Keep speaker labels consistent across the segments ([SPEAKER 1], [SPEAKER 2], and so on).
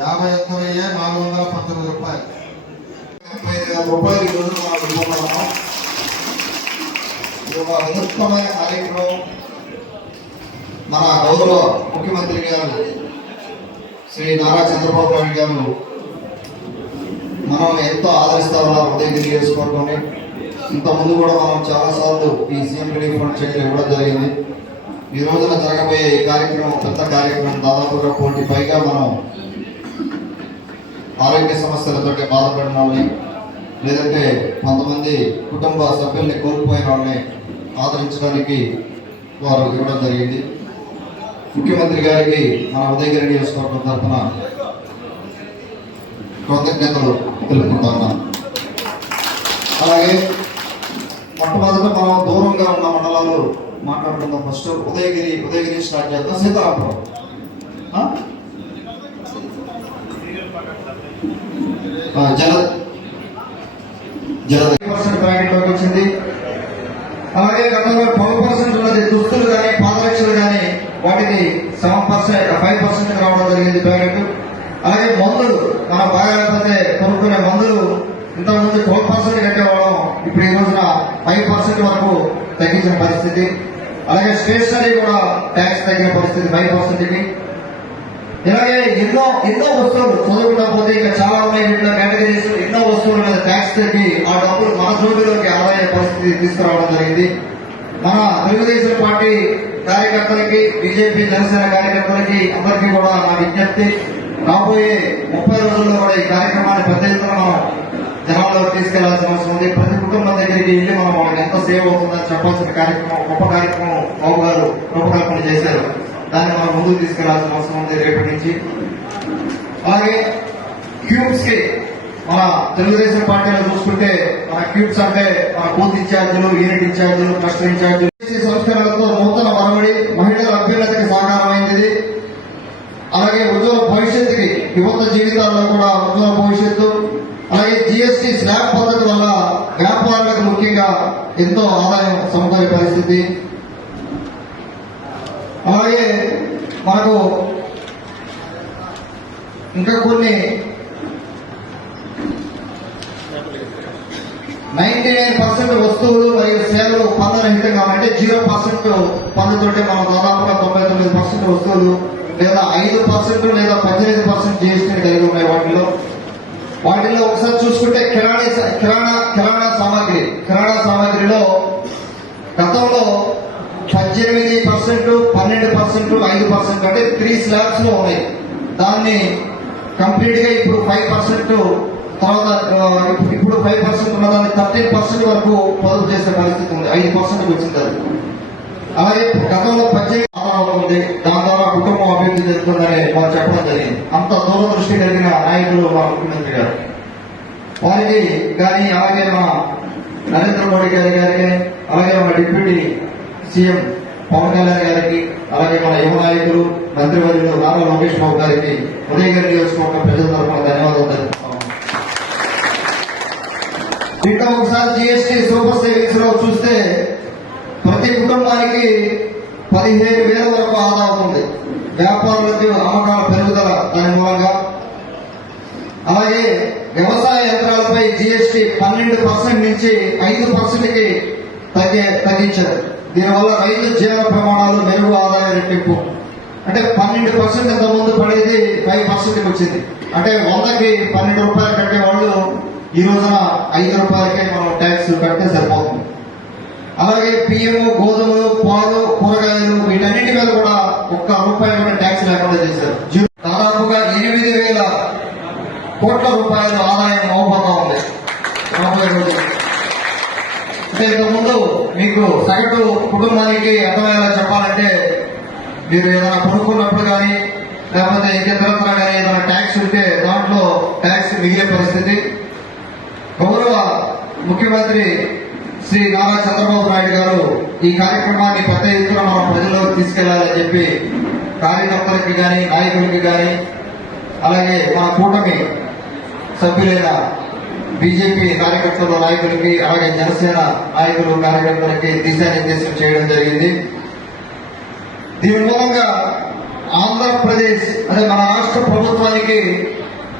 [SPEAKER 1] యాభై ఒక్క వెయ్యి నాలుగు వందల పంతొమ్మిది రూపాయలు.
[SPEAKER 2] ముప్పై వేల రూపాయలు మనం ఇది ఒక వినూత్నమైన కార్యక్రమం మన గౌరవ ముఖ్యమంత్రి గారు శ్రీ నారా చంద్రబాబు నాయుడు గారు మనం ఎంతో ఆదరిస్తా ఉన్నారు ఉదయగిరి నియోజకవర్గంని ముందు కూడా మనం చాలాసార్లు ఈ సీఎం రిలీఫ్ ఫండ్ చెక్లు ఇవ్వడం జరిగింది. ఈ రోజున జరగబోయే ఈ కార్యక్రమం పెద్ద కార్యక్రమం దాదాపుగా కోటి పైగా మనం ఆరోగ్య సమస్యలతో బాధపడిన వాళ్ళని లేదంటే కొంతమంది కుటుంబ సభ్యుల్ని కోల్పోయిన వాళ్ళని ఆదరించడానికి వారు ఇవ్వడం జరిగింది. ముఖ్యమంత్రి గారికి మన ఉదయగిరి నియోజకవర్గం తరఫున కృతజ్ఞతలు తెలుపుకుంటా ఉన్నాం. అలాగే మొట్టమొదట మనం దూరంగా ఉన్న మండలాలు మాట్లాడుకుందాం ఫస్ట్. ఉదయగిరి ఉదయగిరి స్టార్ట్ చేద్దాం సీతారాపురం జల జల పర్సెంట్ ప్యాకెట్లోకి వచ్చింది అలాగే గతంలో ట్వెల్వ్ పర్సెంట్ ఉన్నది దుస్తులు కానీ పాదరక్షలు కానీ వాటికి సెవెన్ పర్సెంట్ ఫైవ్ పర్సెంట్ రావడం జరిగింది ప్యాకెట్ అలాగే మందులు మనం బాగా లేకపోతే కొనుక్కునే మందులు ఇంతకుముందు ట్వెల్వ్ పర్సెంట్ కట్టేవాళ్ళం ఇప్పుడు ఈ రోజున ఫైవ్ పర్సెంట్ వరకు తగ్గించిన పరిస్థితి. అలాగే స్టేషనరీ కూడా ట్యాక్స్ తగ్గిన పరిస్థితి ఫైవ్ పర్సెంట్కి. ఇలాగే ఎన్నో ఎన్నో వస్తువులు. చదువుకుంటా పోతే ఇంకా చాలా ఉన్నాయి వీటిలో కేటగిరీస్ ఎన్నో వస్తువుల మీద ట్యాక్స్ తగ్గి ఆ డబ్బులు మన జోబిలోకి ఆదాయ పరిస్థితి తీసుకురావడం జరిగింది. మన తెలుగుదేశం పార్టీ కార్యకర్తలకి బీజేపీ జనసేన కార్యకర్తలకి అందరికీ కూడా నా విజ్ఞప్తి. రాబోయే ముప్పై రోజుల్లో కూడా ఈ కార్యక్రమాన్ని పెద్ద ఎత్తున మనం తీసుకెళ్ళాల్సిన అవసరం ఉంది. ప్రతి కుటుంబం దగ్గరికి వెళ్ళి మనం ఎంత సేవ అవుతుందని చెప్పాల్సిన కార్యక్రమం గొప్ప కార్యక్రమం బాబు గారు రూపకల్పన చేశారు. దాన్ని మనం ముందుకు తీసుకురాల్సిన అవసరం ఉంది రేపటి నుంచి. అలాగే క్యూబ్స్కి మన తెలుగుదేశం పార్టీలో చూసుకుంటే మన క్యూబ్స్ అంటే మన బూత్ ఇన్ఛార్జీలు యూనిట్ ఇన్ఛార్జీలు క్లస్టర్ ఇన్ఛార్జీలు. సంస్కరణలతో నూతన మనబడి మహిళల అభ్యున్నతికి సాకారమైంది. అలాగే ఉజ్వల భవిష్యత్తుకి యువత జీవితాల్లో కూడా ఉజ్వల భవిష్యత్తు. అలాగే జిఎస్టి స్లాబ్ పద్ధతి వల్ల వ్యాపారులకు ముఖ్యంగా ఎంతో ఆదాయం సమకూరే పరిస్థితి. అలాగే మనకు ఇంకా కొన్ని నైన్టీ నైన్ పర్సెంట్ వస్తువులు మరియు సేవలు పన్నురహితంగా అంటే జీరో పర్సెంట్ పన్నుతుంటే మనం దాదాపుగా తొంభై తొమ్మిది పర్సెంట్ వస్తువులు లేదా ఐదు పర్సెంట్ లేదా పద్దెనిమిది పర్సెంట్ జిఎస్టీ కలిగి ఉన్నాయి వాటిలో వాటిలో ఒకసారి చూసుకుంటే కిరాణా కిరాణా కిరాణా సామాగ్రి కిరాణా సామాగ్రిలో గతంలో పద్దెనిమిది పర్సెంట్ పన్నెండు పర్సెంట్ ఐదు పర్సెంట్ అంటే త్రీ స్లాబ్స్లో ఉన్నాయి. దాన్ని కంప్లీట్గా ఇప్పుడు ఫైవ్ పర్సెంట్ తర్వాత ఇప్పుడు ఫైవ్ పర్సెంట్ ఉన్న దాన్ని థర్టీన్ పర్సెంట్ వరకు పొదుపు చేసే పరిస్థితి ఉంది. ఐదు పర్సెంట్ వచ్చింది అది అలాగే గతంలో పద్దెనిమిది ఆదాయం ఉంది. దాని ద్వారా కుటుంబం అభివృద్ధి చెందుతుందని వారు చెప్పడం జరిగింది. అంత దూరదృష్టి కలిగిన నాయకులు మా ముఖ్యమంత్రి గారు. వారికి కానీ అలాగే మా నరేంద్ర మోడీ గారి గారికి అలాగే మా డిప్యూటీ సీఎం పవన్ కళ్యాణ్ గారికి అలాగే మన యువ నాయకులు మంత్రివర్యులు నారా లోకేష్ బాబు గారికి ఉదయగిరి నియోజకవర్గ ప్రజల తరఫున ధన్యవాదాలు తెలుపుతున్నాము ఇంకా ఒకసారి జిఎస్టీ సూపర్ సేవింగ్స్లో చూస్తే ప్రతి కుటుంబానికి పదిహేను వేల వరకు ఆదా అవుతుంది. వ్యాపారులకి అమ్మకాల పెరుగుదల దాని మూలంగా. అలాగే వ్యవసాయ యంత్రాలపై జిఎస్టీ పన్నెండు పర్సెంట్ నుంచి ఐదు పర్సెంట్కి తగ్గే తగ్గించారు. దీనివల్ల రైతు జీవన ప్రమాణాలు మెరుగు ఆదాయ రెట్టింపు. అంటే పన్నెండు పర్సెంట్ ఇంత ముందు పడేది ఫైవ్ పర్సెంట్కి వచ్చింది. అంటే వందకి పన్నెండు రూపాయలు కట్టే వాళ్ళు ఈ రోజున ఐదు రూపాయలకే మనం ట్యాక్స్ కడితే సరిపోతుంది. అలాగే బియ్యము గోధుమలు పాలు కూరగాయలు వీటన్నిటి మీద కూడా ఒక్క రూపాయి కూడా ట్యాక్స్ లేకుండా చేశారు జీ- దాదాపుగా ఎనిమిది వేల కోట్ల రూపాయల ఆదాయం అవబోతా ఉంది రాబోయే రోజుల్లో అంటే ఇంతకుముందు మీకు సగటు కుటుంబానికి అర్థమయ్యేలా చెప్పాలంటే మీరు ఏదైనా కొనుక్కున్నప్పుడు కానీ లేకపోతే ఇంకెతరత్ర కానీ ఏదైనా ట్యాక్స్ ఉంటే దాంట్లో ట్యాక్స్ మిగిలే పరిస్థితి. గౌరవ ముఖ్యమంత్రి శ్రీ నారా చంద్రబాబు నాయుడు గారు ఈ కార్యక్రమాన్ని పెద్ద ఎత్తున మన ప్రజల్లోకి తీసుకెళ్ళాలని చెప్పి కార్యకర్తలకి కానీ నాయకులకి కానీ అలాగే మన కూటమి సభ్యులైన బీజేపీ కార్యకర్తల నాయకులకి అలాగే జనసేన నాయకులు కార్యకర్తలకి దిశానిర్దేశం చేయడం జరిగింది. దీని మూలంగా ఆంధ్రప్రదేశ్ అదే మన రాష్ట్ర ప్రభుత్వానికి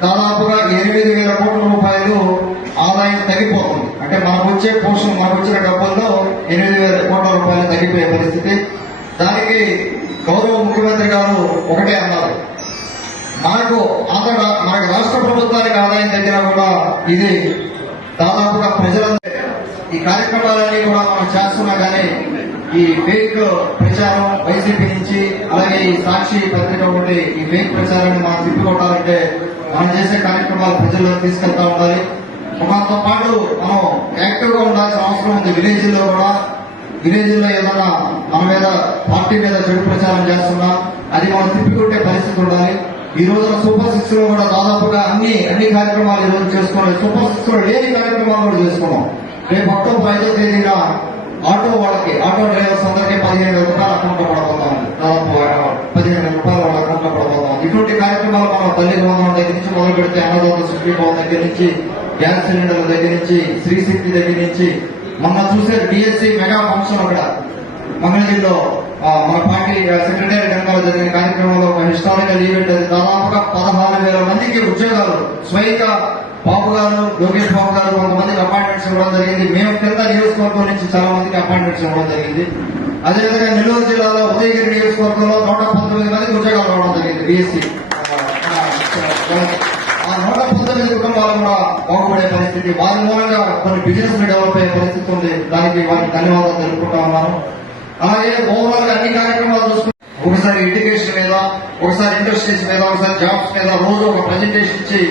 [SPEAKER 2] దాదాపుగా ఎనిమిది వేల కోట్ల రూపాయలు ఆదాయం తగ్గిపోతుంది. అంటే మనకు వచ్చే పోషణ మనకు వచ్చిన డబ్బుల్లో ఎనిమిది వేల కోట్ల రూపాయలు తగ్గిపోయే పరిస్థితి. దానికి గౌరవ ముఖ్యమంత్రి గారు ఒకటే అన్నారు. మనకు ఆంధ్ర మనకు రాష్ట్ర ప్రభుత్వానికి ఆదాయం తగ్గినా కూడా ఇది దాదాపుగా ప్రజలందరూ ఈ కార్యక్రమాలన్నీ కూడా మనం చేస్తున్నా కానీ ఈ ఫేక్ ప్రచారం వైసీపీ నుంచి అలాగే ఈ సాక్షి పత్రిక ఒకటి ఈ ఫేక్ ప్రచారాన్ని మనం తిప్పికొట్టాలంటే మనం చేసే కార్యక్రమాలు ప్రజల్లో తీసుకెళ్తా ఉండాలి. మనతో పాటు మనం యాక్టివ్గా ఉండాల్సిన అవసరం ఉంది. విలేజ్లో కూడా విలేజ్లో ఏదన్నా మన మీద పార్టీ మీద చెడు ప్రచారం చేస్తున్నా అది మనం తిప్పికొట్టే పరిస్థితి ఉండాలి. ఈ రోజున సూపర్ సిక్స్లో కూడా దాదాపుగా అన్ని అన్ని కార్యక్రమాలు ఈ రోజు చేసుకోవాలి సూపర్ సిక్స్లో లేని కార్యక్రమాలు కూడా చేసుకున్నాం. రేపు అక్టోబర్ ఐదో తేదీన ఆటో వాళ్ళకి ఆటో డ్రైవర్స్ అందరికీ పదిహేను వేల రూపాయలు అకౌంట్ పడబోతా. ఉంది దాదాపు పదిహేను వేల రూపాయలు వాళ్ళ అకౌంట్ పడబోతా. ఉంది ఇటువంటి కార్యక్రమాలు మనం తల్లి గ్రంథం దగ్గర నుంచి మొదలు పెడితే అన్నదాత సుప్రీం దగ్గర నుంచి గ్యాస్ సిలిండర్ల దగ్గర నుంచి శ్రీశక్తి దగ్గర నుంచి మొన్న చూసే బిఎస్సి మెగా ఫంక్షన్ అక్కడ మంగళగిరిలో. మన పార్టీ సెక్రటరీ వెనకాల జరిగిన కార్యక్రమంలో ఒక హిస్టారికల్ ఈవెంట్ అది దాదాపుగా పదహారు వేల మందికి ఉద్యోగాలు స్వయంగా బాబు గారు లోకేష్ బాబు గారు కొంతమందికి అపాయింట్మెంట్స్ ఇవ్వడం జరిగింది. మేము కింద నియోజకవర్గం నుంచి చాలా మందికి అపాయింట్మెంట్స్ ఇవ్వడం జరిగింది. అదేవిధంగా నెల్లూరు జిల్లాలో ఉదయగిరి నియోజకవర్గంలో నూట పంతొమ్మిది మందికి ఉద్యోగాలు రావడం జరిగింది బీఎస్సీ ఆ నూట పంతొమ్మిది కుటుంబాలు కూడా బాగుపడే పరిస్థితి. వారి మూలంగా కొన్ని బిజినెస్ డెవలప్ అయ్యే పరిస్థితి ఉంది. దానికి వారికి ధన్యవాదాలు తెలుపుకుంటా ఉన్నాను. అలాగే ఓవరాల్గా అన్ని కార్యక్రమాలు చూసుకుంటే ఒకసారి ఎడ్యుకేషన్ మీద ఒకసారి ఇండస్ట్రీస్ మీద ఒకసారి జాబ్స్ మీద రోజు ఒక ప్రజెంటేషన్ ఇచ్చి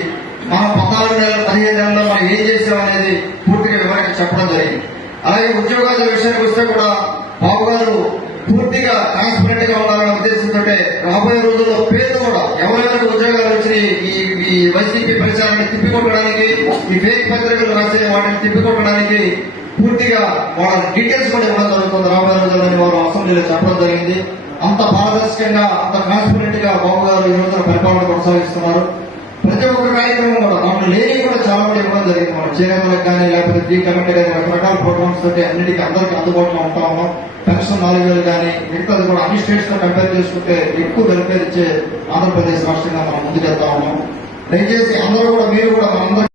[SPEAKER 2] మన పద్నాలుగు నెలల పదిహేను నెలల్లో మనం ఏం చేసాం అనేది పూర్తిగా వివరంగా చెప్పడం జరిగింది. అలాగే ఉద్యోగాల విషయానికి వస్తే కూడా బాబు గారు పూర్తిగా ట్రాన్స్పరెంట్గా ఉండాలనే ఉద్దేశంతో రాబోయే రోజుల్లో పేరు కూడా ఎవరెవరికి ఉద్యోగాలు వచ్చినాయి ఈ ఈ వైసీపీ ప్రచారాన్ని తిప్పికొట్టడానికి ఈ ఫేక్ పత్రికలు రాసే వాటిని తిప్పికొట్టడానికి పూర్తిగా వాళ్ళ డీటెయిల్స్ కూడా ఇవ్వడం జరుగుతుంది రాబోయే రోజుల్లో వారు అసెంబ్లీలో చెప్పడం జరిగింది. అంత పారదర్శకంగా అంత ట్రాన్స్పరెంట్గా బాబు గారు ఈ రోజున పరిపాలన కొనసాగిస్తున్నారు. ప్రతి ఒక్క కార్యక్రమం కూడా మనం లేని కూడా చాలా మంది ఇవ్వడం జరిగింది. మనం చేరేవాళ్ళకి కానీ లేకపోతే దీ కమిటీ కానీ రకరకాల ప్రోగ్రామ్స్ తోటి అన్నిటికీ అందరికీ అందుబాటులో ఉంటా ఉన్నాం. పెన్షన్ నాలుగు వేలు కానీ మిగతాది కూడా అన్ని స్టేట్స్తో కంపేర్ చేసుకుంటే ఎక్కువ వెల్ఫేర్ ఇచ్చే ఆంధ్రప్రదేశ్ రాష్ట్రంగా మనం ముందుకెళ్తా ఉన్నాం. దయచేసి అందరూ కూడా మీరు కూడా మనందరూ